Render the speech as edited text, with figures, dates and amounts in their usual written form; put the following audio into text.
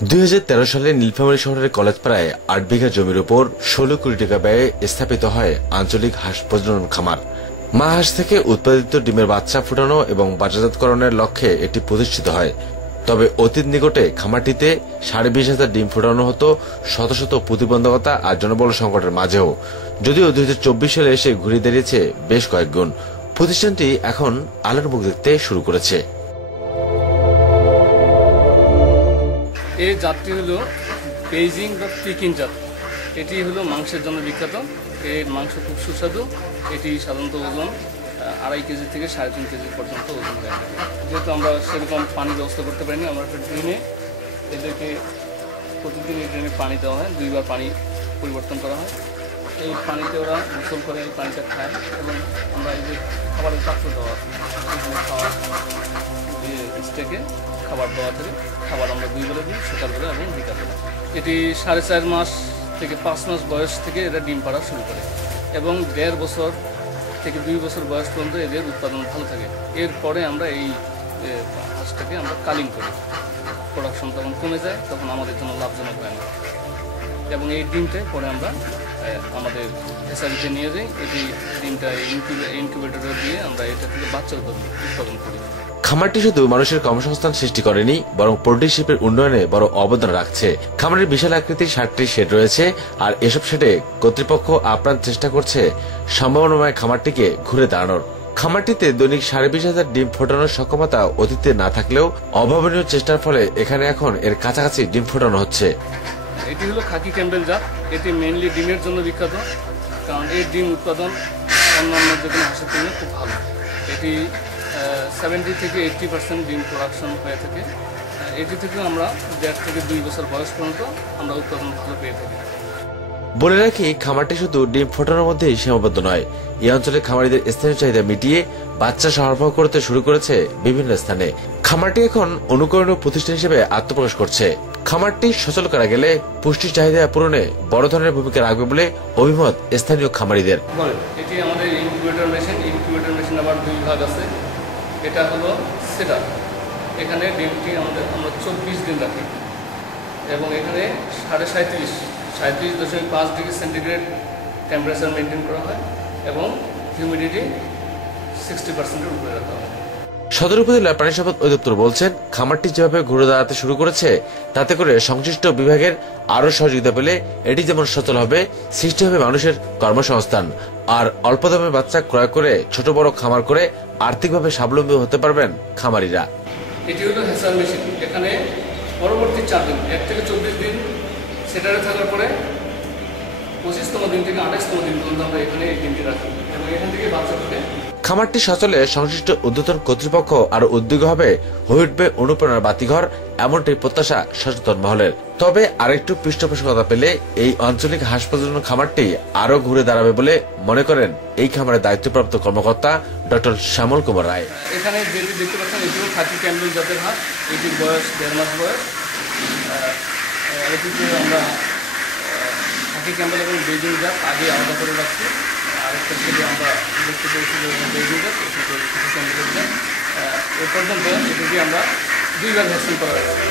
2013 সালে নীলফামারী শহরের কলেজপাড়ায় 8 বিঘা জমির উপর 16 কোটি টাকা ব্যয়ে স্থাপিত হয় আঞ্চলিক হাঁস প্রজনন খামার। মা হাঁস থেকে উৎপাদিত ডিমের বাচ্চা ফুটানো এবং বাজারজাতকরণের লক্ষ্যে এটি প্রতিষ্ঠিত হয়। তবে অতীত নিকটে খামারটিতে 20,500 ডিম ফুটানো হতো শত শত প্রতিবন্ধকতা আর জনবল সংকটের মাঝেও। যদিও 2024 সালে এসে ঘুরে দাঁড়িয়েছে বেশ কয়েক গুণ। প্রতিষ্ঠানটি এখন আলোর মুখ দেখতে শুরু করেছে। এই জাতটি হলো বেইজিং বা পিকিং জাত। এটি হলো মাংসের জন্য বিখ্যাত। এর মাংস খুব সুস্বাদু। এটি সাধারণত ওজন 2.5 কেজি থেকে 3.5 কেজি পর্যন্ত ওজন হয়ে থাকে। যেহেতু আমরা সেরকম পানি ব্যবস্থা করতে পারিনি, আমরা একটা ড্রেনে এদেরকে প্রতিদিন এই ড্রেনে পানি দেওয়া হয়, 2 বার পানি পরিবর্তন করা হয়। এই পানিতে ওরা গোসল করে, এই পানিটা খায় এবং আমরা এই যে খাবারের পাত্র দেওয়া খাওয়ার স্টেকে খাবার দেওয়া থেকে খাবার আমরা 2 বেলা দিই, সকালবেলা এবং বিকালবেলা। এটি 4.5 মাস থেকে 5 মাস বয়স থেকে এরা ডিম পাড়া শুরু করে এবং 1.5 বছর থেকে 2 বছর বয়স পর্যন্ত এদের উৎপাদন ভালো থাকে। এরপরে আমরা এই হাঁসটাকে আমরা কালিং করি। প্রোডাকশন তখন কমে যায়, তখন আমাদের জন্য লাভজনক হয় না এবং এই ডিমটা পরে আমরা আমাদের হেসারিতে নিয়ে যাই। এটি ডিমটা ইনকিউবেটরে দিয়ে আমরা এটা থেকে বাচ্চা উৎপাদন করি। খামারটি শুধু মানুষের কর্মসংস্থান সৃষ্টি করেনি, বরং পোল্ট্রি শিল্পের উন্নয়নে বড় অবদান রাখছে। খামারের বিশাল আকৃতির 60টি শেড রয়েছে, আর এসব শেডে কর্তৃপক্ষ আপ্রাণ চেষ্টা করছে সম্ভাবনাময় খামারটিকে ঘুরে দাঁড়ানোর। খামারটিতে দৈনিক 20,500 ডিম ফোটানোর সক্ষমতা অতীতে না থাকলেও অভাবনীয় চেষ্টার ফলে এখানে এখন এর কাছাকাছি ডিম ফোটানো হচ্ছে। এটি হলো খাকি ক্যাম্বেল জাত। এটি মেইনলি ডিমের জন্য বিখ্যাত, কারণ এর ডিম উৎপাদন অন্যান্য যে কোনো হাঁসের জন্য খুব ভালো। এটি 70 থেকে 80% ডিম প্রোডাকশন হয়ে থাকে। এটি থেকে আমরা 1.5 থেকে 2 বছর বয়স পর্যন্ত আমরা উৎপাদন ভালো পেয়ে থাকি। বলে রাখি, খামারটি শুধু ডিম ফোটানোর মধ্যেই সীমাবদ্ধ নয়। এই অঞ্চলে খামারিদের স্থানীয় চাহিদা মিটিয়ে বাচ্চা সরবরাহ করতে শুরু করেছে বিভিন্ন স্থানে। খামারটি এখন অনুকরণীয় প্রতিষ্ঠান হিসেবে আত্মপ্রকাশ করছে। খামারটি সচল করা গেলে পুষ্টির চাহিদা পূরণে বড় ধরনের ভূমিকা রাখবে বলে অভিমত স্থানীয় খামারিদের। এটি আমাদের ইনকিউবেটর মেশিন আবার 2 ভাগ আছে। এটা হলো সেটআপ। এখানে ডিমটি আমরা 24 দিন রাখি এবং এখানে 37.5 ডিগ্রি সেন্টিগ্রেড টেম্পারেচার মেনটেন করা হয় এবং হিউমিডিটি 60%-এর উপরে রাখা হয়। সদর উপজেলা প্রাণী সম্পদ অধিদপ্তর বলছেন, খামারটি যেভাবে ঘুরে দাঁড়াতে শুরু করেছে তাতে করে সংশ্লিষ্ট বিভাগের আরো সহযোগিতা পেলে এটি যেমন সচল হবে, সৃষ্টি হবে মানুষের কর্মসংস্থান, আর অল্প দামে বাচ্চা ক্রয় করে ছোট বড় খামার করে আর্থিকভাবে স্বাবলম্বী হতে পারবেন খামারিরা। এটি হলো হেসার মেশিন। এখানে পরবর্তী 4 দিন 1 থেকে 24 দিন সেটারে থাকার পরে 25তম দিন থেকে 28তম দিন পর্যন্ত আমরা এখানে এই ডিমটি রাখি এবং এখান থেকে বাচ্চা ফুটে। খামারটি সচলে সংশ্লিষ্ট ঊর্ধ্বতন কর্তৃপক্ষ আরো উদ্যোগী হবে, হয়ে উঠবে অনুপ্রেরণার বাতিঘর, এমনটাই প্রত্যাশা সচেতন মহলের। তবে আরেকটু পৃষ্ঠপোষকতা পেলে এই আঞ্চলিক হাঁস প্রজনন খামারটি আরো ঘুরে দাঁড়াবে বলে মনে করেন এই খামারের দায়িত্বপ্রাপ্ত কর্মকর্তা ডক্টর শ্যামল কুমার রায়। এখানে যেটি দেখতে পাচ্ছেন এটি হলো খাকি ক্যাম্বেল জাতের হাঁস। এটির বয়স 1.5 মাস বয়স। এটিতে আমরা খাকি ক্যাম্বেল এবং বেইজিং জাত আগে আলাদা করে রাখছি। আরেকটা ছেলে আমরা দেখতে পেয়েছি বেইজিং জাত, এটি খাকি ক্যাম্বেলের জাত। এ পর্যন্ত এটিকে আমরা 2 বার ভ্যাকসিন করা হয়েছে।